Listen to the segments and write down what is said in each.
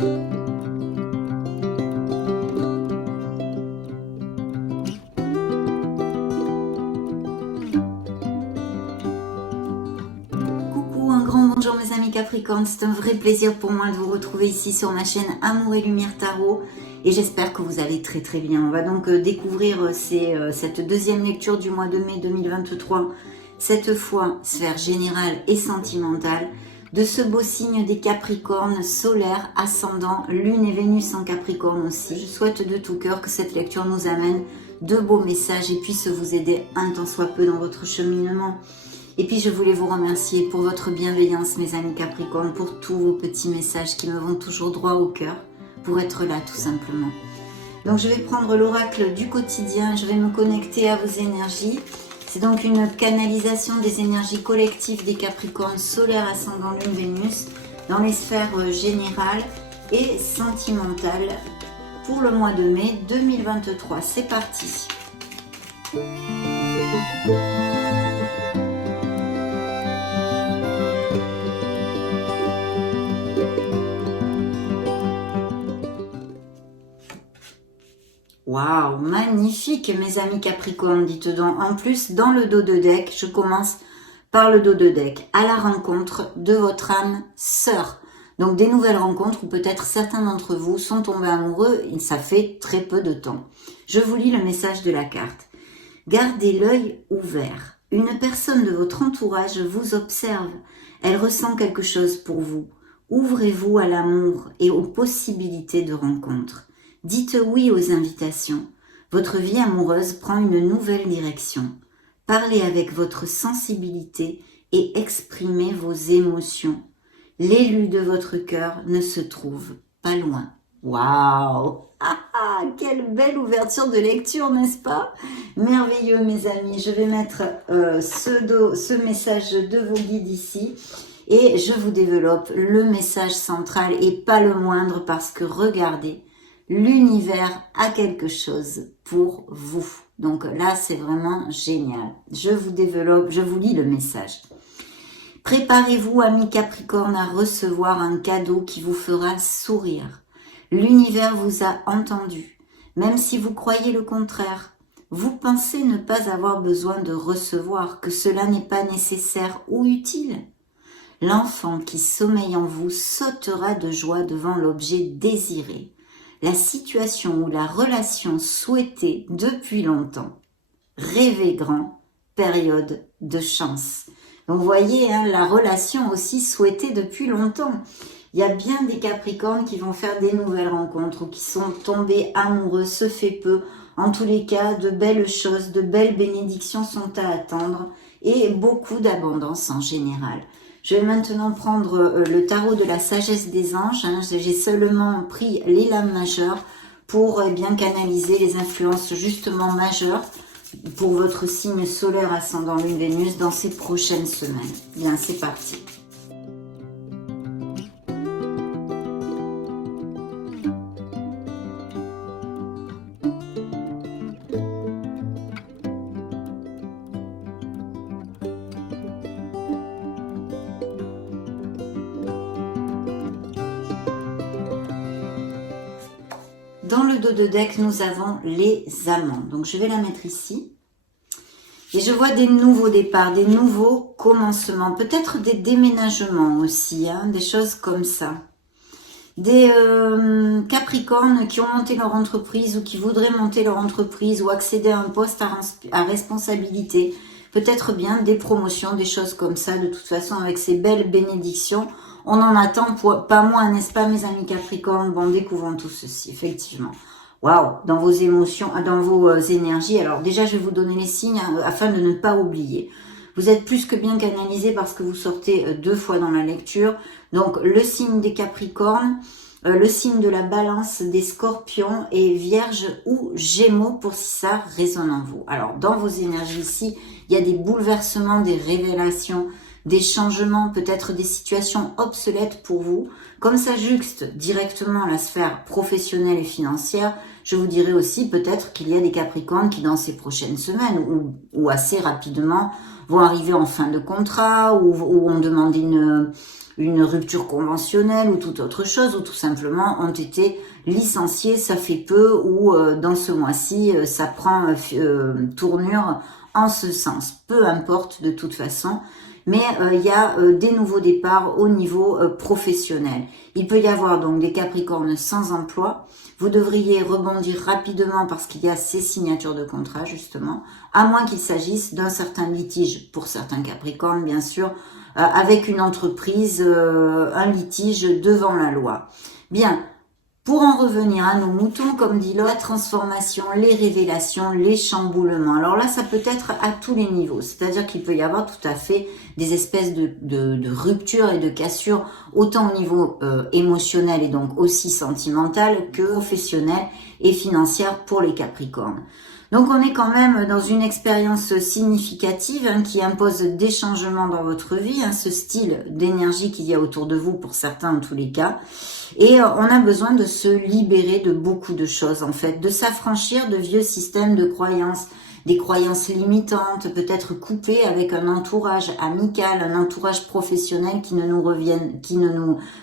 Coucou, un grand bonjour mes amis Capricorne, c'est un vrai plaisir pour moi de vous retrouver ici sur ma chaîne Amour et Lumière Tarot et j'espère que vous allez très très bien. On va donc découvrir cette deuxième lecture du mois de mai 2023, cette fois sphère générale et sentimentale, de ce beau signe des Capricornes, solaire, ascendant, lune et Vénus en Capricorne aussi. Je souhaite de tout cœur que cette lecture nous amène de beaux messages et puisse vous aider un tant soit peu dans votre cheminement. Et puis je voulais vous remercier pour votre bienveillance mes amis Capricorne, pour tous vos petits messages qui me vont toujours droit au cœur, pour être là tout simplement. Donc je vais prendre l'oracle du quotidien, je vais me connecter à vos énergies. C'est donc une canalisation des énergies collectives des Capricornes, solaire, ascendant, lune, Vénus, dans les sphères générales et sentimentales pour le mois de mai 2023. C'est parti. Waouh, magnifique mes amis Capricorne, dites donc. En plus, dans le dos de deck, je commence par le dos de deck, à la rencontre de votre âme sœur. Donc des nouvelles rencontres, ou peut-être certains d'entre vous sont tombés amoureux, et ça fait très peu de temps. Je vous lis le message de la carte. Gardez l'œil ouvert. Une personne de votre entourage vous observe. Elle ressent quelque chose pour vous. Ouvrez-vous à l'amour et aux possibilités de rencontre. Dites oui aux invitations. Votre vie amoureuse prend une nouvelle direction. Parlez avec votre sensibilité et exprimez vos émotions. L'élu de votre cœur ne se trouve pas loin. Waouh! Quelle belle ouverture de lecture, n'est-ce pas? Merveilleux mes amis. Je vais mettre ce message de vos guides ici. Et je vous développe le message central et pas le moindre parce que regardez, l'univers a quelque chose pour vous. Donc là, c'est vraiment génial. Je vous développe, je vous lis le message. Préparez-vous, amis Capricorne, à recevoir un cadeau qui vous fera sourire. L'univers vous a entendu, même si vous croyez le contraire. Vous pensez ne pas avoir besoin de recevoir, que cela n'est pas nécessaire ou utile. L'enfant qui sommeille en vous sautera de joie devant l'objet désiré. La situation ou la relation souhaitée depuis longtemps. Rêvez grand, période de chance. Donc vous voyez, hein, la relation aussi souhaitée depuis longtemps. Il y a bien des Capricornes qui vont faire des nouvelles rencontres ou qui sont tombés amoureux, ce fait peu. En tous les cas, de belles choses, de belles bénédictions sont à attendre et beaucoup d'abondance en général. Je vais maintenant prendre le tarot de la sagesse des anges. J'ai seulement pris les lames majeures pour bien canaliser les influences justement majeures pour votre signe solaire ascendant lune Vénus dans ces prochaines semaines. Bien, c'est parti. Dans le dos de deck, nous avons les amants. Donc, je vais la mettre ici. Et je vois des nouveaux départs, des nouveaux commencements. Peut-être des déménagements aussi, hein, des choses comme ça. Des Capricornes qui ont monté leur entreprise ou qui voudraient monter leur entreprise ou accéder à un poste à responsabilité. Peut-être bien des promotions, des choses comme ça. De toute façon, avec ces belles bénédictions, on en attend pas moins, n'est-ce pas mes amis Capricornes? Bon, découvrons tout ceci, effectivement. Waouh, dans vos émotions, dans vos énergies. Alors déjà, je vais vous donner les signes afin de ne pas oublier. Vous êtes plus que bien canalisé parce que vous sortez 2 fois dans la lecture. Donc, le signe des Capricornes, le signe de la Balance, des Scorpions et Vierge ou Gémeaux pour si ça résonne en vous. Alors, dans vos énergies ici, il y a des bouleversements, des révélations, des changements, peut-être des situations obsolètes pour vous. Comme ça juxte directement la sphère professionnelle et financière, je vous dirais aussi peut-être qu'il y a des Capricornes qui dans ces prochaines semaines ou assez rapidement vont arriver en fin de contrat ou ont demandé une rupture conventionnelle ou toute autre chose, ou tout simplement ont été licenciés, ça fait peu, ou dans ce mois-ci, ça prend tournure en ce sens. Peu importe de toute façon, mais il y a des nouveaux départs au niveau professionnel. Il peut y avoir donc des Capricornes sans emploi. Vous devriez rebondir rapidement parce qu'il y a ces signatures de contrat justement, à moins qu'il s'agisse d'un certain litige pour certains Capricornes bien sûr, avec une entreprise, un litige devant la loi. Bien. Pour en revenir à nos moutons, comme dit l'autre, la transformation, les révélations, les chamboulements. Alors là, ça peut être à tous les niveaux. C'est-à-dire qu'il peut y avoir tout à fait des espèces de ruptures et de cassures, autant au niveau émotionnel et donc aussi sentimental que professionnel et financière pour les Capricornes. Donc on est quand même dans une expérience significative qui impose des changements dans votre vie, ce style d'énergie qu'il y a autour de vous pour certains en tous les cas. Et on a besoin de se libérer de beaucoup de choses en fait, de s'affranchir de vieux systèmes de croyances, des croyances limitantes, peut-être coupées avec un entourage amical, un entourage professionnel qui ne nous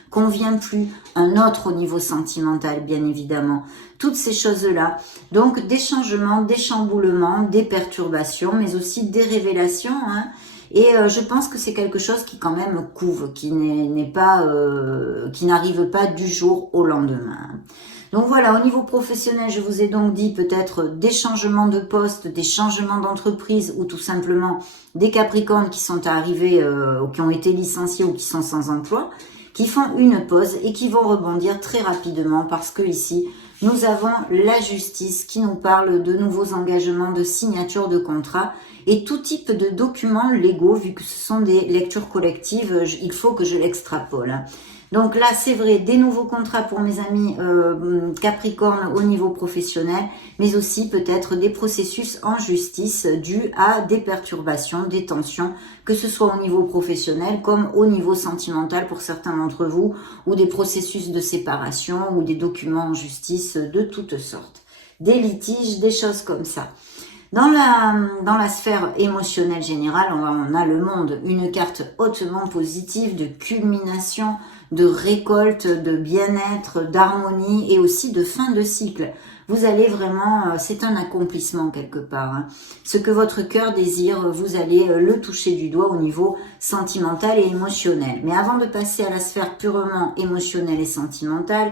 convient plus, un autre au niveau sentimental bien évidemment. Toutes ces choses-là, donc des changements, des chamboulements, des perturbations, mais aussi des révélations. Et je pense que c'est quelque chose qui quand même couve, qui n'arrive pas du jour au lendemain. Donc voilà, au niveau professionnel, je vous ai donc dit peut-être des changements de poste, des changements d'entreprise ou tout simplement des Capricornes qui sont arrivés, ou qui ont été licenciés ou qui sont sans emploi, qui font une pause et qui vont rebondir très rapidement parce que ici, nous avons la justice qui nous parle de nouveaux engagements, de signature de contrats et tout type de documents légaux, vu que ce sont des lectures collectives, il faut que je l'extrapole. Donc là, c'est vrai, des nouveaux contrats pour mes amis Capricorne au niveau professionnel, mais aussi peut-être des processus en justice dus à des perturbations, des tensions, que ce soit au niveau professionnel comme au niveau sentimental pour certains d'entre vous, ou des processus de séparation ou des documents en justice de toutes sortes. Des litiges, des choses comme ça. Dans la sphère émotionnelle générale, on a le monde, une carte hautement positive de culmination, de récolte, de bien-être, d'harmonie et aussi de fin de cycle. Vous allez vraiment, c'est un accomplissement quelque part. Ce que votre cœur désire, vous allez le toucher du doigt au niveau sentimental et émotionnel. Mais avant de passer à la sphère purement émotionnelle et sentimentale,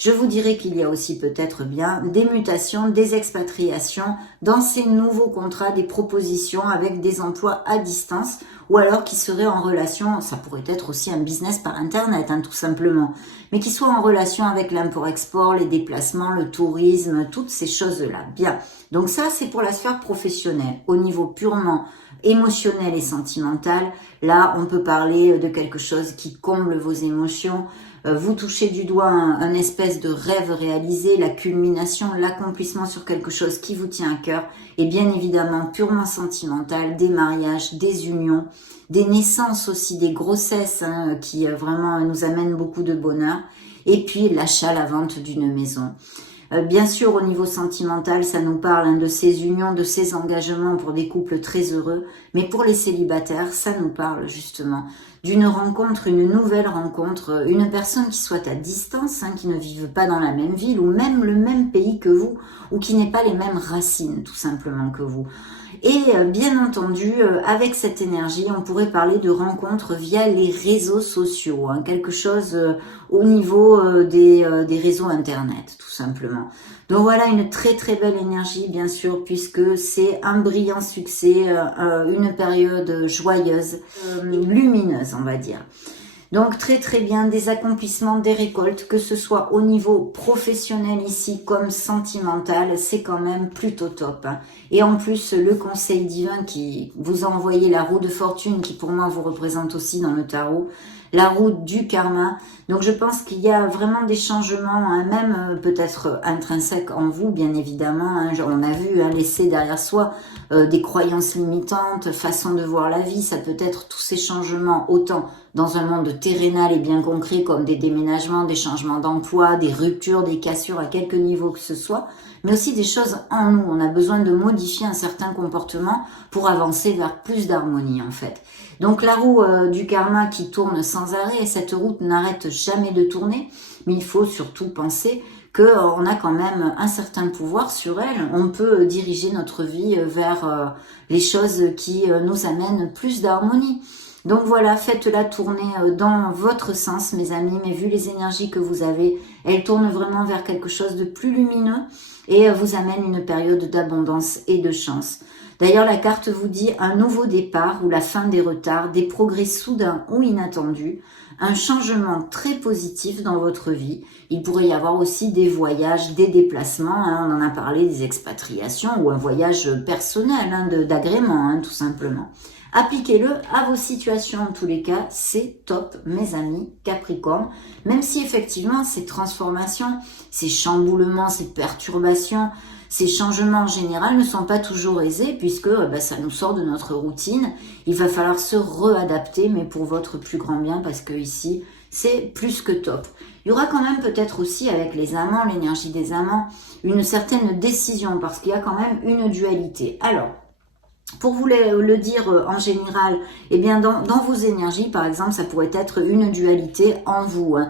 je vous dirais qu'il y a aussi peut-être bien des mutations, des expatriations dans ces nouveaux contrats, des propositions avec des emplois à distance ou alors qui seraient en relation, ça pourrait être aussi un business par internet tout simplement, mais qui soit en relation avec l'import-export, les déplacements, le tourisme, toutes ces choses-là. Bien, donc ça c'est pour la sphère professionnelle. Au niveau purement émotionnel et sentimental, là on peut parler de quelque chose qui comble vos émotions. Vous touchez du doigt un espèce de rêve réalisé, la culmination, l'accomplissement sur quelque chose qui vous tient à cœur, et bien évidemment purement sentimental, des mariages, des unions, des naissances aussi, des grossesses qui vraiment nous amènent beaucoup de bonheur, et puis l'achat, la vente d'une maison. Bien sûr, au niveau sentimental, ça nous parle de ces unions, de ces engagements pour des couples très heureux. Mais pour les célibataires, ça nous parle justement d'une rencontre, une nouvelle rencontre, une personne qui soit à distance, qui ne vive pas dans la même ville ou même le même pays que vous, ou qui n'ait pas les mêmes racines tout simplement que vous. Et bien entendu, avec cette énergie, on pourrait parler de rencontres via les réseaux sociaux, quelque chose au niveau des réseaux internet, tout simplement. Donc voilà, une très très belle énergie, bien sûr, puisque c'est un brillant succès, une période joyeuse, lumineuse, on va dire. Donc très très bien, des accomplissements, des récoltes, que ce soit au niveau professionnel ici comme sentimental, c'est quand même plutôt top. Et en plus, le conseil divin qui vous a envoyé la roue de fortune, qui pour moi vous représente aussi dans le tarot, la roue du karma. Donc je pense qu'il y a vraiment des changements, même peut-être intrinsèques en vous, bien évidemment. On a vu laisser derrière soi des croyances limitantes, façon de voir la vie. Ça peut être tous ces changements, autant dans un monde terrénal et bien concret comme des déménagements, des changements d'emploi, des ruptures, des cassures à quelque niveau que ce soit, mais aussi des choses en nous. On a besoin de modifier un certain comportement pour avancer vers plus d'harmonie en fait. Donc la roue du karma qui tourne sans arrêt, et cette route n'arrête jamais de tourner, mais il faut surtout penser qu'on a quand même un certain pouvoir sur elle. On peut diriger notre vie vers les choses qui nous amènent plus d'harmonie. Donc voilà, faites-la tourner dans votre sens, mes amis, mais vu les énergies que vous avez, elle tourne vraiment vers quelque chose de plus lumineux et vous amène une période d'abondance et de chance. D'ailleurs, la carte vous dit un nouveau départ ou la fin des retards, des progrès soudains ou inattendus, un changement très positif dans votre vie. Il pourrait y avoir aussi des voyages, des déplacements, hein, on en a parlé, des expatriations ou un voyage personnel, hein, d'agrément, hein, tout simplement. Appliquez-le à vos situations en tous les cas, c'est top mes amis Capricorne, même si effectivement ces transformations, ces chamboulements, ces perturbations, ces changements en général ne sont pas toujours aisés puisque ça nous sort de notre routine, il va falloir se réadapter mais pour votre plus grand bien parce que ici c'est plus que top. Il y aura quand même peut-être aussi avec les amants, l'énergie des amants, une certaine décision parce qu'il y a quand même une dualité. Alors, pour vous le dire en général, eh bien dans vos énergies, par exemple, ça pourrait être une dualité en vous, hein,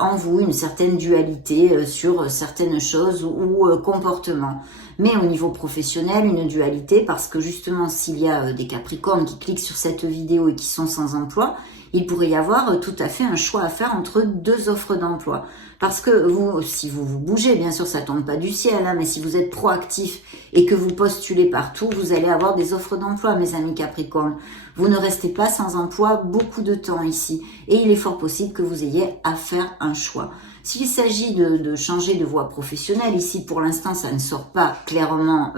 en vous, une certaine dualité sur certaines choses ou comportements. Mais au niveau professionnel, une dualité parce que justement, s'il y a des Capricornes qui cliquent sur cette vidéo et qui sont sans emploi, il pourrait y avoir tout à fait un choix à faire entre deux offres d'emploi. Parce que vous, si vous bougez, bien sûr, ça tombe pas du ciel, hein, mais si vous êtes proactif et que vous postulez partout, vous allez avoir des offres d'emploi, mes amis Capricorne. Vous ne restez pas sans emploi beaucoup de temps ici. Et il est fort possible que vous ayez à faire un choix. S'il s'agit de changer de voie professionnelle, ici pour l'instant ça ne sort pas clairement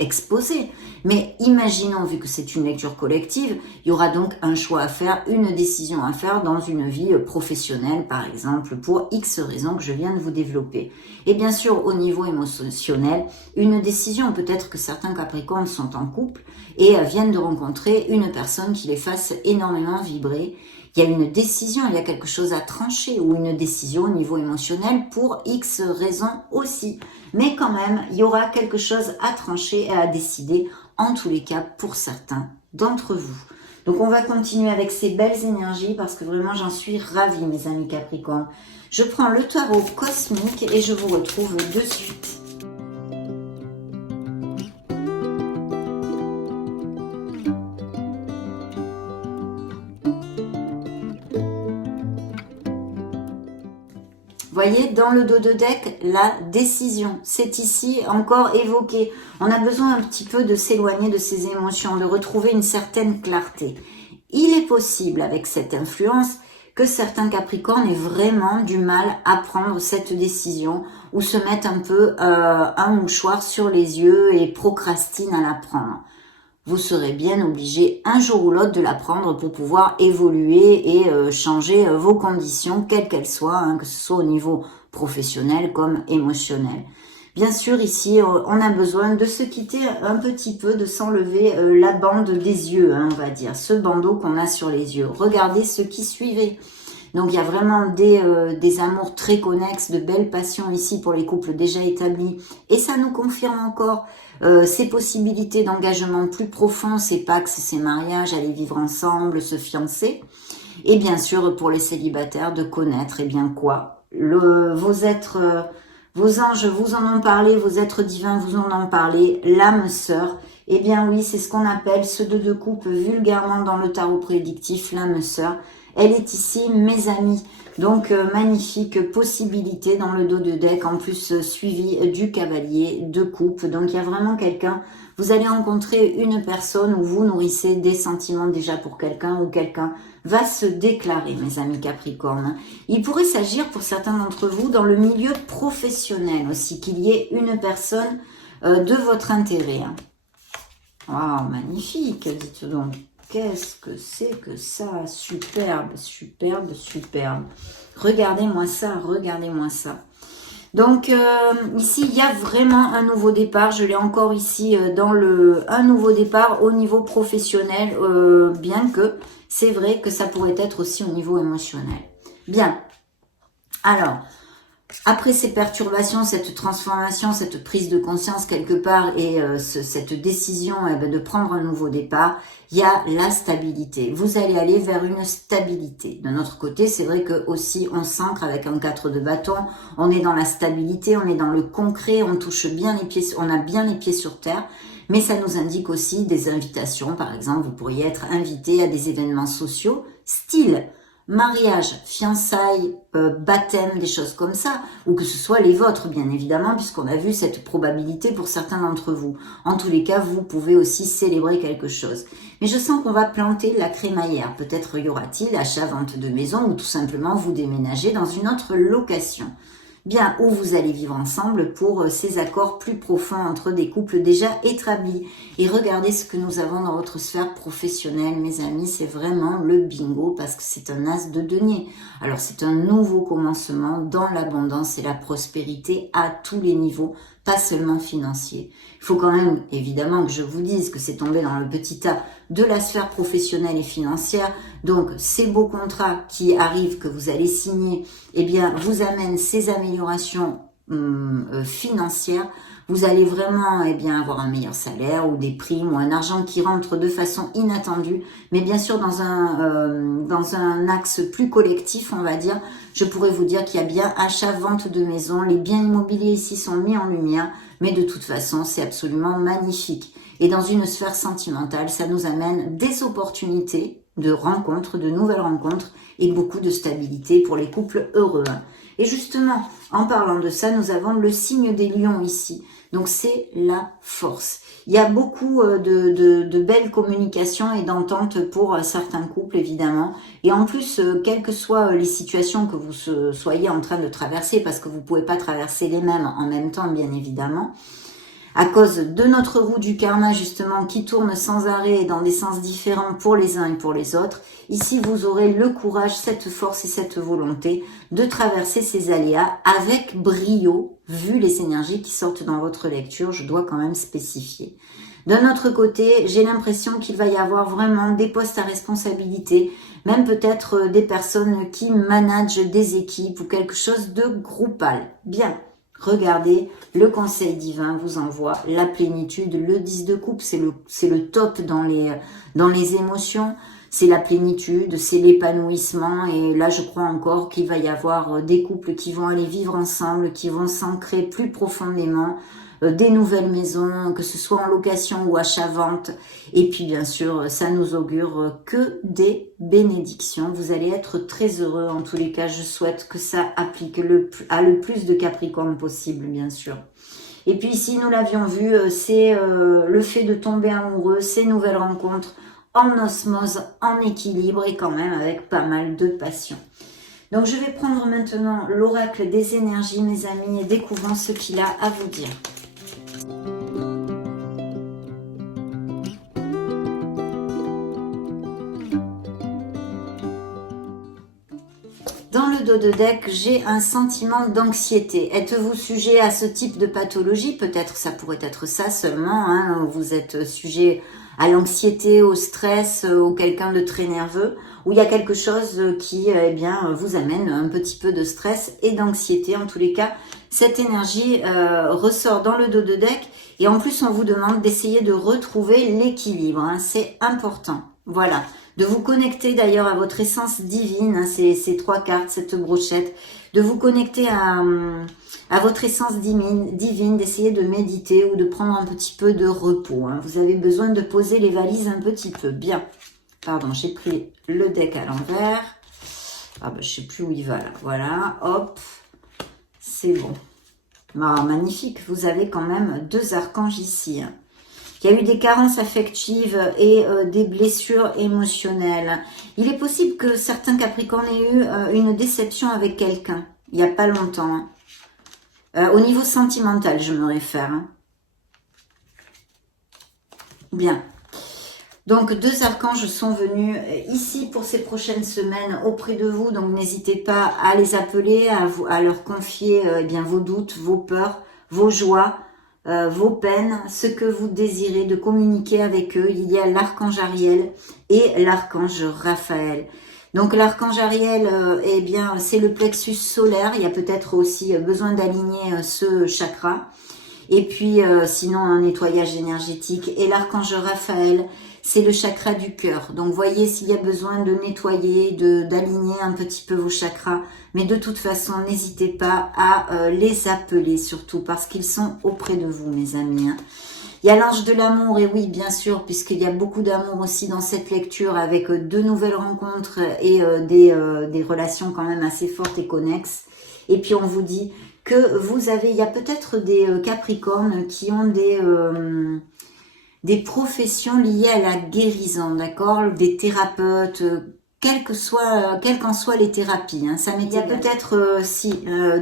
exposé, mais imaginons, vu que c'est une lecture collective, il y aura donc un choix à faire, une décision à faire dans une vie professionnelle par exemple, pour X raisons que je viens de vous développer. Et bien sûr au niveau émotionnel, une décision, peut-être que certains Capricornes sont en couple et viennent de rencontrer une personne qui les fasse énormément vibrer. Il y a une décision, il y a quelque chose à trancher ou une décision au niveau émotionnel pour X raisons aussi. Mais quand même, il y aura quelque chose à trancher et à décider, en tous les cas pour certains d'entre vous. Donc on va continuer avec ces belles énergies parce que vraiment j'en suis ravie mes amis Capricorne. Je prends le tarot cosmique et je vous retrouve de suite. Voyez, dans le dos de deck, la décision. C'est ici encore évoqué. On a besoin un petit peu de s'éloigner de ses émotions, de retrouver une certaine clarté. Il est possible, avec cette influence, que certains Capricornes aient vraiment du mal à prendre cette décision ou se mettent un peu un mouchoir sur les yeux et procrastinent à la prendre. Vous serez bien obligé un jour ou l'autre de la prendre pour pouvoir évoluer et changer vos conditions, quelles qu'elles soient, hein, que ce soit au niveau professionnel comme émotionnel. Bien sûr, ici, on a besoin de se quitter un petit peu, de s'enlever la bande des yeux, hein, on va dire, ce bandeau qu'on a sur les yeux. Regardez ce qui suivait. Donc, il y a vraiment des amours très connexes, de belles passions ici pour les couples déjà établis. Et ça nous confirme encore ces possibilités d'engagement plus profond, ces pactes, ces mariages, aller vivre ensemble, se fiancer. Et bien sûr, pour les célibataires, de connaître, eh bien quoi, vos anges vous en ont parlé, vos êtres divins vous en ont parlé, l'âme sœur. Eh bien oui, c'est ce qu'on appelle ce deux coupe vulgairement dans le tarot prédictif, l'âme sœur. Elle est ici, mes amis. Donc, magnifique possibilité dans le dos de deck, en plus suivi du cavalier de coupe. Donc, il y a vraiment quelqu'un, vous allez rencontrer une personne où vous nourrissez des sentiments déjà pour quelqu'un ou quelqu'un va se déclarer, mes amis Capricorne. Il pourrait s'agir pour certains d'entre vous dans le milieu professionnel aussi, qu'il y ait une personne de votre intérêt. Waouh, magnifique, dites donc. Qu'est-ce que c'est que ça? Superbe, superbe, superbe. Regardez-moi ça, regardez-moi ça. Donc ici, il y a vraiment un nouveau départ. Je l'ai encore ici dans un nouveau départ au niveau professionnel, bien que c'est vrai que ça pourrait être aussi au niveau émotionnel. Bien. Alors, après ces perturbations, cette transformation, cette prise de conscience quelque part et cette décision de prendre un nouveau départ, il y a la stabilité. Vous allez aller vers une stabilité. De notre côté, c'est vrai que aussi on s'ancre avec un 4 de bâton, on est dans la stabilité, on est dans le concret, on touche bien les pieds, on a bien les pieds sur terre. Mais ça nous indique aussi des invitations. Par exemple, vous pourriez être invité à des événements sociaux, style mariage, fiançailles, baptême, des choses comme ça, ou que ce soit les vôtres, bien évidemment, puisqu'on a vu cette probabilité pour certains d'entre vous. En tous les cas, vous pouvez aussi célébrer quelque chose. Mais je sens qu'on va planter la crémaillère. Peut-être y aura-t-il achat-vente de maison, ou tout simplement vous déménager dans une autre location. Bien, où vous allez vivre ensemble pour ces accords plus profonds entre des couples déjà établis. Et regardez ce que nous avons dans votre sphère professionnelle, mes amis, c'est vraiment le bingo parce que c'est un as de denier. Alors c'est un nouveau commencement dans l'abondance et la prospérité à tous les niveaux, pas seulement financier. Il faut quand même, évidemment, que je vous dise que c'est tombé dans le petit tas de la sphère professionnelle et financière. Donc, ces beaux contrats qui arrivent, que vous allez signer, eh bien, vous amènent ces améliorations financières. Vous allez vraiment avoir un meilleur salaire ou des primes ou un argent qui rentre de façon inattendue, mais bien sûr dans un axe plus collectif, on va dire. Je pourrais vous dire qu'il y a bien achat-vente de maison, les biens immobiliers ici sont mis en lumière, mais de toute façon, c'est absolument magnifique. Et dans une sphère sentimentale, ça nous amène des opportunités de rencontres, de nouvelles rencontres et beaucoup de stabilité pour les couples heureux. Et justement, en parlant de ça, nous avons le signe des lions ici. Donc c'est la force. Il y a beaucoup de belles communications et d'ententes pour certains couples, évidemment. Et en plus, quelles que soient les situations que vous soyez en train de traverser, parce que vous ne pouvez pas traverser les mêmes en même temps, bien évidemment, à cause de notre roue du karma, justement, qui tourne sans arrêt dans des sens différents pour les uns et pour les autres. Ici, vous aurez le courage, cette force et cette volonté de traverser ces aléas avec brio, vu les énergies qui sortent dans votre lecture, je dois quand même spécifier. D'un autre côté, j'ai l'impression qu'il va y avoir vraiment des postes à responsabilité, même peut-être des personnes qui managent des équipes ou quelque chose de groupal. Bien. Regardez, le conseil divin vous envoie la plénitude, le 10 de coupe, c'est le top dans les émotions, c'est la plénitude, c'est l'épanouissement et là je crois encore qu'il va y avoir des couples qui vont aller vivre ensemble, qui vont s'ancrer plus profondément, des nouvelles maisons, que ce soit en location ou achat-vente. Et puis bien sûr, ça nous augure que des bénédictions. Vous allez être très heureux. En tous les cas, je souhaite que ça applique à le plus de Capricorne possible, bien sûr. Et puis ici, nous l'avions vu, c'est le fait de tomber amoureux, ces nouvelles rencontres en osmose, en équilibre et quand même avec pas mal de passion. Donc je vais prendre maintenant l'oracle des énergies, mes amis, et découvrons ce qu'il a à vous dire. Dans le dos de deck, j'ai un sentiment d'anxiété. Êtes-vous sujet à ce type de pathologie? Peut-être ça pourrait être ça seulement. Hein. Vous êtes sujet à l'anxiété, au stress, ou quelqu'un de très nerveux, ou il y a quelque chose qui vous amène un petit peu de stress et d'anxiété. En tous les cas, cette énergie ressort dans le dos de deck et en plus on vous demande d'essayer de retrouver l'équilibre. Hein. C'est important. Voilà. De vous connecter d'ailleurs à votre essence divine, hein, ces trois cartes, cette brochette, de vous connecter à votre essence divine, d'essayer de méditer ou de prendre un petit peu de repos. Hein. Vous avez besoin de poser les valises un petit peu. Bien. Pardon, j'ai pris le deck à l'envers. Ah ben, je sais plus où il va là. Voilà, hop, c'est bon. Ah, magnifique, vous avez quand même 2 archanges ici. Hein. Il y a eu des carences affectives et des blessures émotionnelles. Il est possible que certains Capricornes aient eu une déception avec quelqu'un, il n'y a pas longtemps. Hein. Au niveau sentimental, je me réfère. Hein. Bien. Donc, 2 archanges sont venus ici pour ces prochaines semaines auprès de vous. Donc, n'hésitez pas à les appeler, à leur confier eh bien, vos doutes, vos peurs, vos joies, vos peines, ce que vous désirez de communiquer avec eux. Il y a l'archange Ariel et l'archange Raphaël. Donc, l'archange Ariel, eh bien, c'est le plexus solaire. Il y a peut-être aussi besoin d'aligner ce chakra. Et puis, sinon, un nettoyage énergétique. Et l'archange Raphaël, c'est le chakra du cœur. Donc, voyez s'il y a besoin de nettoyer, d'aligner un petit peu vos chakras. Mais de toute façon, n'hésitez pas à les appeler, surtout parce qu'ils sont auprès de vous, mes amis. Hein. Il y a l'ange de l'amour, et oui, bien sûr, puisqu'il y a beaucoup d'amour aussi dans cette lecture, avec 2 nouvelles rencontres et des relations quand même assez fortes et connexes. Et puis, on vous dit que vous avez, il y a peut-être des Capricornes qui ont des professions liées à la guérison, d'accord, des thérapeutes, quelles qu'en soient les thérapies. Hein. Ça il y a peut-être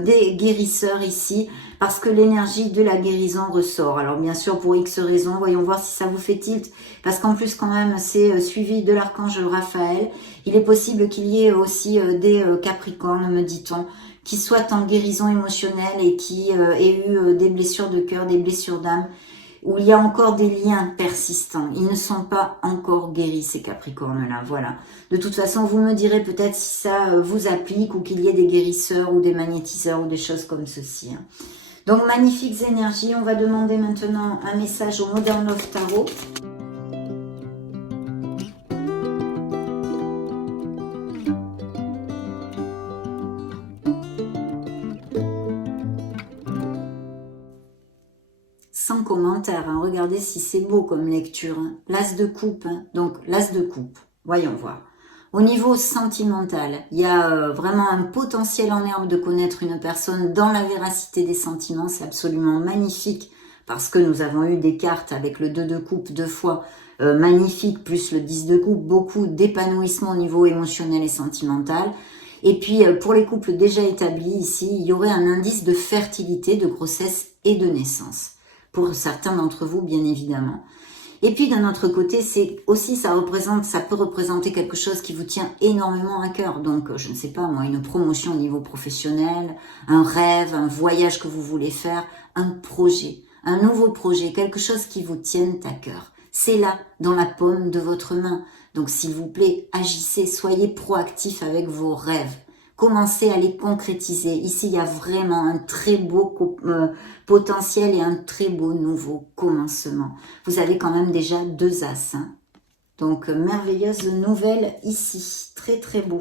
des guérisseurs ici, parce que l'énergie de la guérison ressort. Alors bien sûr, pour X raisons, voyons voir si ça vous fait tilt, parce qu'en plus quand même, c'est suivi de l'archange Raphaël. Il est possible qu'il y ait aussi des Capricornes, me dit-on, qui soient en guérison émotionnelle et qui aient eu des blessures de cœur, des blessures d'âme, où il y a encore des liens persistants. Ils ne sont pas encore guéris, ces Capricornes-là. Voilà. De toute façon, vous me direz peut-être si ça vous applique ou qu'il y ait des guérisseurs ou des magnétiseurs ou des choses comme ceci. Hein. Donc, magnifiques énergies. On va demander maintenant un message au Modern Love Tarot. Sans commentaire, hein. Regardez si c'est beau comme lecture. Hein. L'as de coupe, hein. Donc l'as de coupe, voyons voir. Au niveau sentimental, il y a vraiment un potentiel en herbe de connaître une personne dans la véracité des sentiments. C'est absolument magnifique parce que nous avons eu des cartes avec le 2 de coupe 2 fois magnifique, plus le 10 de coupe, beaucoup d'épanouissement au niveau émotionnel et sentimental. Et puis pour les couples déjà établis ici, il y aurait un indice de fertilité, de grossesse et de naissance. Pour certains d'entre vous, bien évidemment. Et puis d'un autre côté, c'est aussi ça peut représenter quelque chose qui vous tient énormément à cœur. Donc, je ne sais pas moi, une promotion au niveau professionnel, un rêve, un voyage que vous voulez faire, un projet, un nouveau projet, quelque chose qui vous tienne à cœur. C'est là, dans la paume de votre main. Donc, s'il vous plaît, agissez, soyez proactifs avec vos rêves. Commencez à les concrétiser. Ici, il y a vraiment un très beau potentiel et un très beau nouveau commencement. Vous avez quand même déjà 2 as. Hein. Donc, merveilleuse nouvelle ici. Très, très beau.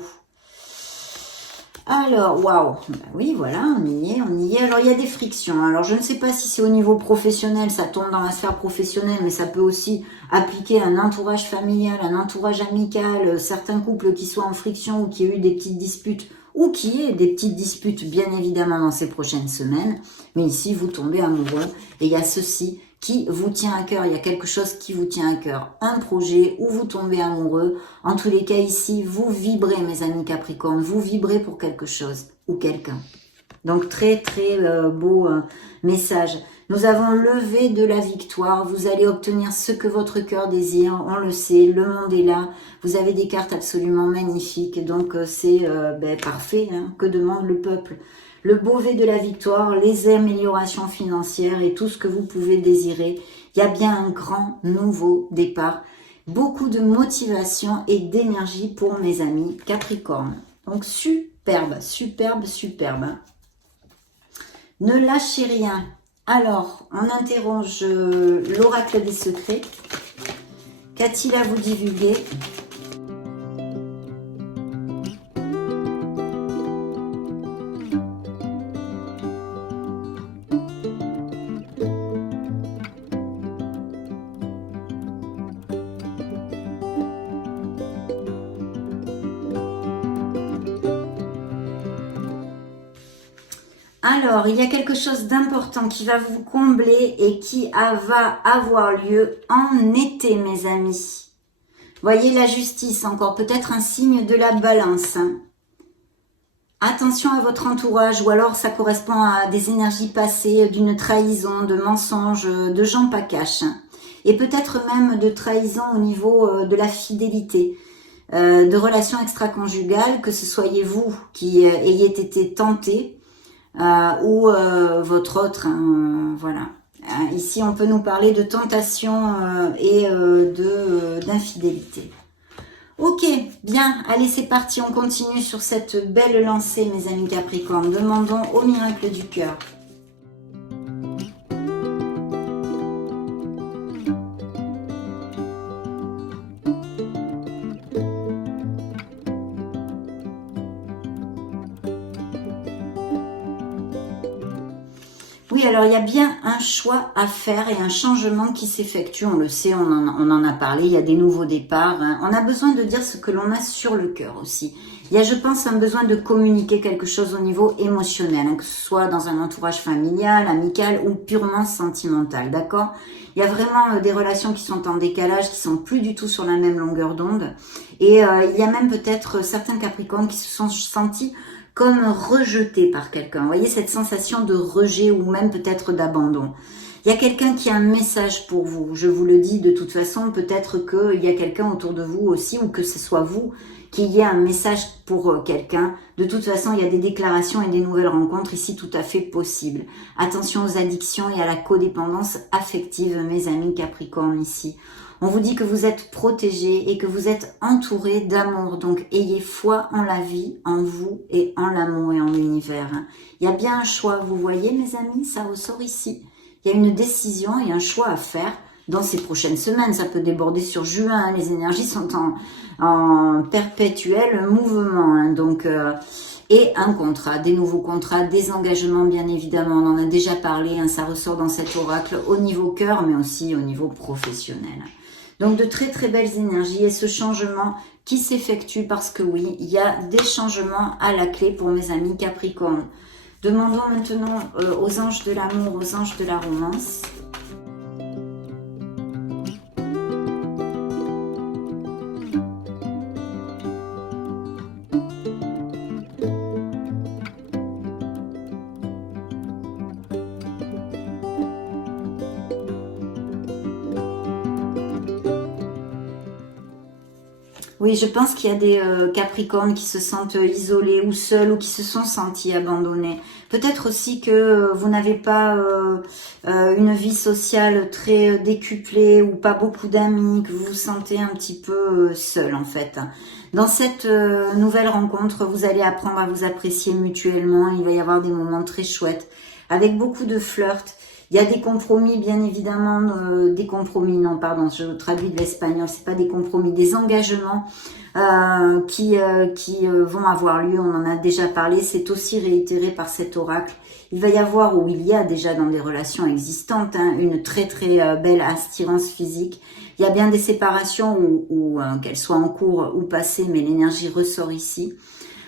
Alors, waouh, ben oui, voilà, on y est, on y est. Alors, il y a des frictions. Alors, je ne sais pas si c'est au niveau professionnel, ça tombe dans la sphère professionnelle, mais ça peut aussi appliquer un entourage familial, un entourage amical, certains couples qui soient en friction ou qui aient eu des petites disputes, ou qui aient des petites disputes, bien évidemment, dans ces prochaines semaines. Mais ici, vous tombez amoureux, et il y a ceci qui vous tient à cœur, il y a quelque chose qui vous tient à cœur, un projet où vous tombez amoureux. En tous les cas ici, vous vibrez mes amis Capricorne, vous vibrez pour quelque chose ou quelqu'un. Donc très très beau message. Nous avons levé de la victoire, vous allez obtenir ce que votre cœur désire, on le sait, le monde est là, vous avez des cartes absolument magnifiques, donc c'est parfait, hein. Que demande le peuple? Le Beauvais de la victoire, les améliorations financières et tout ce que vous pouvez désirer. Il y a bien un grand nouveau départ. Beaucoup de motivation et d'énergie pour mes amis Capricorne. Donc superbe, superbe, superbe. Ne lâchez rien. Alors, on interroge l'oracle des secrets. Qu'a-t-il à vous divulguer ? Alors, il y a quelque chose d'important qui va vous combler et qui va avoir lieu en été, mes amis. Voyez la justice encore, peut-être un signe de la balance. Attention à votre entourage, ou alors ça correspond à des énergies passées, d'une trahison, de mensonges, de gens pas cash. et peut-être même de trahison au niveau de la fidélité, de relations extra-conjugales, que ce soyez vous qui ayez été tenté ou votre autre, hein, voilà. Ici, on peut nous parler de tentation et d'infidélité. Ok, bien, allez, c'est parti, on continue sur cette belle lancée, mes amis Capricorne. Demandons au miracle du cœur. Oui, alors il y a bien un choix à faire et un changement qui s'effectue, on le sait, on en a parlé, il y a des nouveaux départs. Hein. On a besoin de dire ce que l'on a sur le cœur aussi. Il y a, je pense, un besoin de communiquer quelque chose au niveau émotionnel, hein, que ce soit dans un entourage familial, amical ou purement sentimental, d'accord? Il y a vraiment des relations qui sont en décalage, qui sont plus du tout sur la même longueur d'onde. Et il y a même peut-être certains Capricornes qui se sont sentis comme rejeté par quelqu'un. Vous voyez cette sensation de rejet ou même peut-être d'abandon. Il y a quelqu'un qui a un message pour vous. Je vous le dis de toute façon, peut-être qu'il y a quelqu'un autour de vous aussi, ou que ce soit vous qui ayez un message pour quelqu'un. De toute façon, il y a des déclarations et des nouvelles rencontres ici tout à fait possibles. Attention aux addictions et à la codépendance affective, mes amis Capricorne ici. On vous dit que vous êtes protégés et que vous êtes entourés d'amour. Donc, ayez foi en la vie, en vous et en l'amour et en l'univers. Il y a bien un choix, vous voyez, mes amis, ça ressort ici. Il y a une décision et un choix à faire dans ces prochaines semaines. Ça peut déborder sur juin. Les énergies sont en perpétuel mouvement. Donc, et un contrat, des nouveaux contrats, des engagements, bien évidemment. On en a déjà parlé. Ça ressort dans cet oracle au niveau cœur, mais aussi au niveau professionnel. Donc de très très belles énergies et ce changement qui s'effectue parce que oui, il y a des changements à la clé pour mes amis Capricorne. Demandons maintenant aux anges de l'amour, aux anges de la romance. Oui, je pense qu'il y a des Capricornes qui se sentent isolés ou seuls ou qui se sont sentis abandonnés. Peut-être aussi que vous n'avez pas une vie sociale très décuplée ou pas beaucoup d'amis, que vous vous sentez un petit peu seul en fait. Dans cette nouvelle rencontre, vous allez apprendre à vous apprécier mutuellement. Il va y avoir des moments très chouettes avec beaucoup de flirt. Il y a des compromis, bien évidemment, des compromis, non, pardon, je traduis de l'espagnol, c'est pas des compromis, des engagements qui vont avoir lieu, on en a déjà parlé, c'est aussi réitéré par cet oracle. Il va y avoir, ou il y a déjà dans des relations existantes, hein, une très très belle attirance physique. Il y a bien des séparations ou qu'elles soient en cours ou passées, mais l'énergie ressort ici.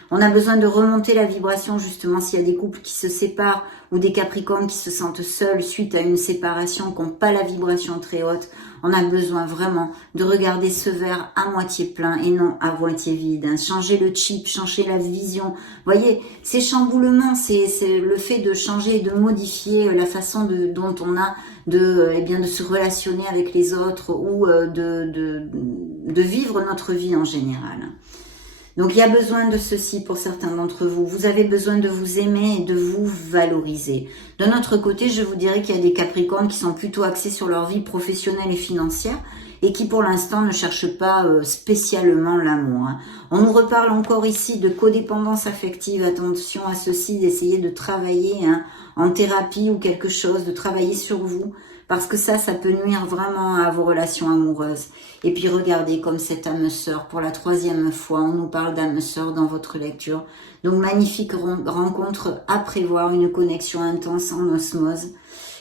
On a besoin de remonter la vibration justement s'il y a des couples qui se séparent ou des Capricornes qui se sentent seuls suite à une séparation, qui n'ont pas la vibration très haute. On a besoin vraiment de regarder ce verre à moitié plein et non à moitié vide. Hein. Changer le chip, changer la vision. Vous voyez, ces chamboulements, c'est le fait de changer et de modifier la façon dont on a de se relationner avec les autres ou de vivre notre vie en général. Donc, il y a besoin de ceci pour certains d'entre vous. Vous avez besoin de vous aimer et de vous valoriser. D'un autre côté, je vous dirais qu'il y a des Capricornes qui sont plutôt axés sur leur vie professionnelle et financière et qui, pour l'instant, ne cherchent pas spécialement l'amour. Hein. On nous reparle encore ici de codépendance affective. Attention à ceci, d'essayer de travailler en thérapie ou quelque chose, de travailler sur vous. Parce que ça peut nuire vraiment à vos relations amoureuses. Et puis regardez comme cette âme sœur, pour la 3e fois, on nous parle d'âme sœur dans votre lecture. Donc magnifique rencontre à prévoir, une connexion intense en osmose.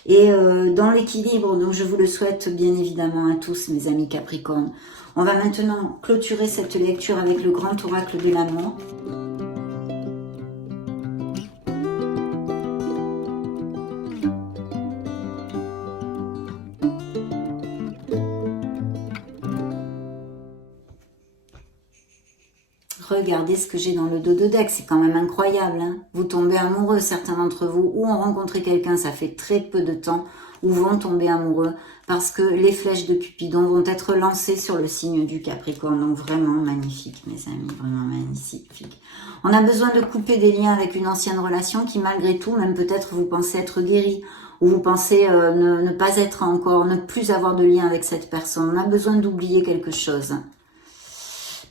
Et dans l'équilibre, donc je vous le souhaite bien évidemment à tous mes amis Capricornes. On va maintenant clôturer cette lecture avec le grand oracle de l'amour. regardez ce que j'ai dans le dos de deck, c'est quand même incroyable. Hein, vous tombez amoureux, certains d'entre vous, ou ont rencontré quelqu'un, ça fait très peu de temps, ou vont tomber amoureux, parce que les flèches de Cupidon vont être lancées sur le signe du Capricorne. Donc vraiment magnifique, mes amis, vraiment magnifique. On a besoin de couper des liens avec une ancienne relation qui, malgré tout, même peut-être vous pensez être guéri, ou vous pensez ne pas être encore, ne plus avoir de lien avec cette personne. On a besoin d'oublier quelque chose.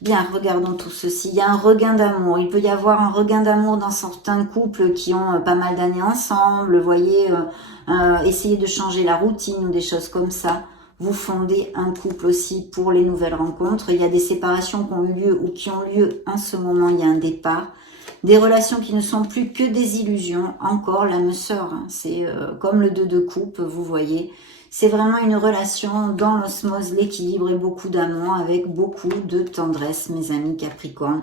Bien, regardons tout ceci. Il y a un regain d'amour. Il peut y avoir un regain d'amour dans certains couples qui ont pas mal d'années ensemble. Vous voyez, essayez de changer la routine ou des choses comme ça. Vous fondez un couple aussi pour les nouvelles rencontres. Il y a des séparations qui ont eu lieu ou qui ont lieu en ce moment. Il y a un départ. Des relations qui ne sont plus que des illusions. Encore l'âme sœur. Hein. C'est comme le 2 de coupe, vous voyez. C'est vraiment une relation dans l'osmose, l'équilibre et beaucoup d'amour avec beaucoup de tendresse, mes amis Capricorne.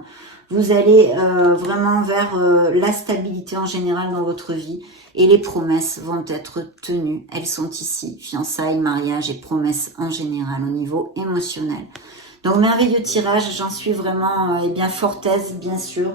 Vous allez vraiment vers la stabilité en général dans votre vie et les promesses vont être tenues. Elles sont ici, fiançailles, mariage et promesses en général au niveau émotionnel. Donc merveilleux tirage, j'en suis vraiment fortaise bien sûr.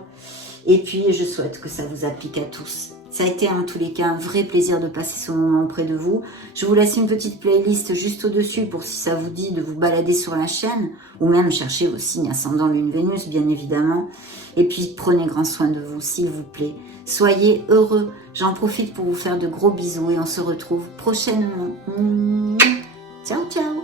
Et puis je souhaite que ça vous applique à tous. Ça a été en tous les cas un vrai plaisir de passer ce moment auprès de vous. Je vous laisse une petite playlist juste au-dessus pour si ça vous dit de vous balader sur la chaîne ou même chercher vos signes ascendant Lune Vénus bien évidemment. Et puis prenez grand soin de vous s'il vous plaît. Soyez heureux. J'en profite pour vous faire de gros bisous et on se retrouve prochainement. Ciao ciao.